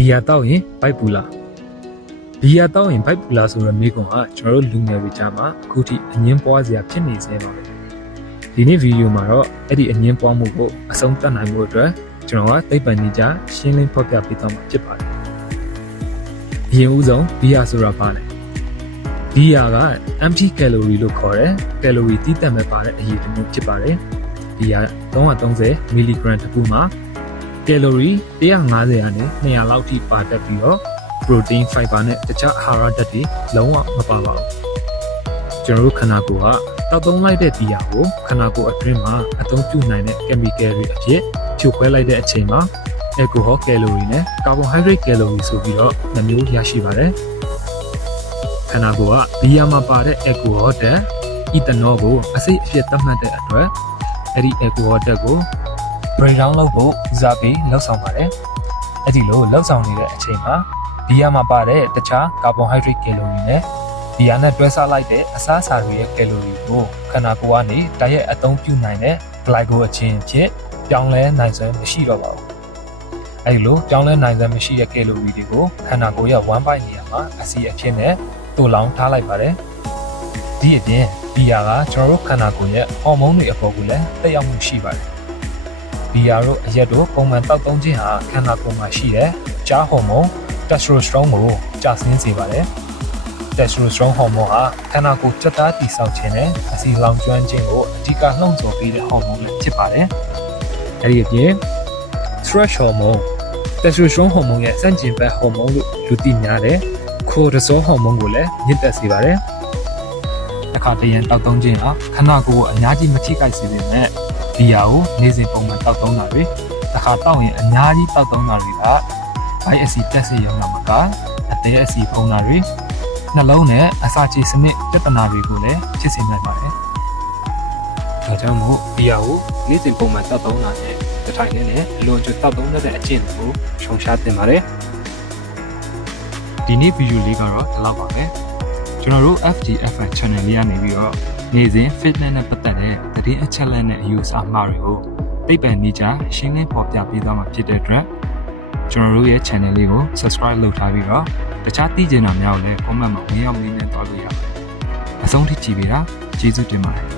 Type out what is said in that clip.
ဘီယာတောက်ရင်ဘိုက်ပူလာဘီယာတောက်ရင်ဘိုက်ပူလာဆိုတဲ့မိကွန်းကကျွန်တော်တို့လူငယ်တွေကြားမှာအခုထိအငင်းပွားစရာဖြစ်နေစေပါပဲဒီနေ့ဗီဒီယိုမှာတော့အဲ့ဒီအငင်းပွားမှုကိုအဆုံးသတ်နိုင်မှုအတွက်ကျွန်တော်ကသိပ္ပံနည်းကျရှင်းလင်းဖော်ပြပေးသွားမှာဖြစ်ပါတယ်အရင်ဦးဆုံးဘီယာဆိုတာဘာလဲဘီယာက empty calorie လို့ခေါ်တယ်ကယ်လိုရီတီးတက်မဲ့ပါတဲ့အရည်တစ်မျိုးဖြစ်ပါတယ်ဘီယာ330 mg တစ်ခုမှာကယ်လိုရီ150ကနေ200လောက်ထိပါတတ်ပြီးတော့ protein fiber နဲ့တခြားအာဟာရဓာတ်တွေလုံးဝမပါပါဘူးကျွန်တော်တို့ခန္ဓာကိုယ်ကတောက်သုံးလိုက်တဲ့ဘီယာကိုခန္ဓာကိုယ်အတွင်းမှာအသုံးပြုနိုင်တဲ့ chemical တွေအဖြစ်ဖြိုခွဲလိုက်တဲ့အချိန်မှာ alcohol calorie နဲ့ carbohydrate calorie ဆိုပြီးတော့နှမျိုးရရှိပါတယ်ခန္ဓာကိုယ်ကဘီယာမှာပါတဲ့ alcohol ဓာတ် ethanol ကိုအဆိပ်အဖြစ်သတ်မှတ်တဲ့အတွက်အဲ့ဒီ alcohol ဓာတ်ကို break down လုပ်ဖို့ဦးစားပေးလှုပ်ဆောင်ပါတယ်။အဲ့ဒီလိုလှုပ်ဆောင်နေတဲ့အချိန်မှာဘီယာမှာပါတဲ့တခြား carbohydrate calorie နဲ့ဘီယာနဲ့တွဲစားလိုက်တဲ့အစားအစာတွေရဲ့ calorie ကိုခန္ဓာကိုယ်ကနေတိုက်ရိုက်အသုံးပြုနိုင်တဲ့ glyco အချင်းအဖြစ်ပြောင်းလဲနိုင်စွမ်းမရှိတော့ပါဘူး။အဲ့ဒီလိုပြောင်းလဲနိုင်စွမ်းမရှိတဲ့ calorie တွေကိုခန္ဓာကိုယ်ရဲ့1 byte နေရာမှာအဆီအဖြစ်နဲ့တူလောင်ထားလိုက်ပါတယ်။ဒီအပြင်ဘီယာကကျွန်တော်တို့ခန္ဓာကိုယ်ရဲ့ဟော်မုန်းတွေအပေါ်ကိုလည်းသက်ရောက်မှုရှိပါတယ်။ဘီယာတို့အရက်တို့ပုံမှန်တောက်သုံးခြင်းဟာခန္ဓာကိုယ်မှာရှိတဲ့ကြားဟော်မုန်းတက်စထရိုစထရွန်ကိုကျဆင်းစေပါတယ်။တက်စထရိုစထရွန်ဟော်မုန်းဟာခန္ဓာကိုယ်ကြွက်သားတည်ဆောက်ခြင်းနဲ့အဆီလောင်ကျွမ်းခြင်းကိုအဓိကလှုံ့ဆော်ပေးတဲ့ဟော်မုန်းလည်းဖြစ်ပါတယ်။အဲဒီအပြင် stress ဟော်မုန်းတက်စထရိုစထရွန်ဟော်မုန်းရဲ့စန့်ကျင်ဘက်ဟော်မုန်းလို့လူသိများတဲ့ cortisol ဟော်မုန်းကိုလည်းမြင့်တက်စေပါတယ်။တစ်ခါတရံတောက်သုံးခြင်းဟာခန္ဓာကိုယ်ကိုအများကြီးမထိခိုက်စေပေမဲ့ဘီယာကိုနေ့စဉ်ပုံမှန်တောက်သုံးတာတွေတစ်ခါတောက်ရင်အများကြီးတောက်သုံးတာတွေကဘိုက်အဆီတက်စေရုံနဲ့မကအသေးအဆီဖုံးတာတွေနှလုံးနဲ့အစာချေစနစ်ပြဿနာတွေကိုလည်းဖြစ်စေနိုင်ပါတယ်။ဒါကြောင့်မို့ဘီယာကိုနေ့စဉ်ပုံမှန်တောက်သုံးတာနဲ့တစ်ထိုင်နဲ့အလွန်ကျွတ်တောက်သုံးတဲ့အကျင့်ကိုရှုံရှားတင်ပါတယ်။ဒီနေ့ဗီဒီယိုလေးကတော့ဒီလောက်ပါပဲ။ကျွန်တော်တို့ FGFN channel လေးကနေပြီးတော့နေ့စဉ် fitness နဲ့ပတ်သက်တဲ့သတင်းအချက်အလက်နဲ့အယူအဆမှားတွေကိုသိပ္ပံနည်းကျရှင်းလင်းဖော်ပြပေးသွားမှာဖြစ်တဲ့အတွက်ကျွန်တော်တို့ရဲ့ channel လေးကို subscribe လုပ်ထားပြီးတော့တခြားသိချင်တာများကိုလည်း comment မှာဝင်ရောက်မေးမြန်းသွားလို့ရပါတယ်။အဆုံးထိကြည့်ပေးတာကျေးဇူးတင်ပါတယ်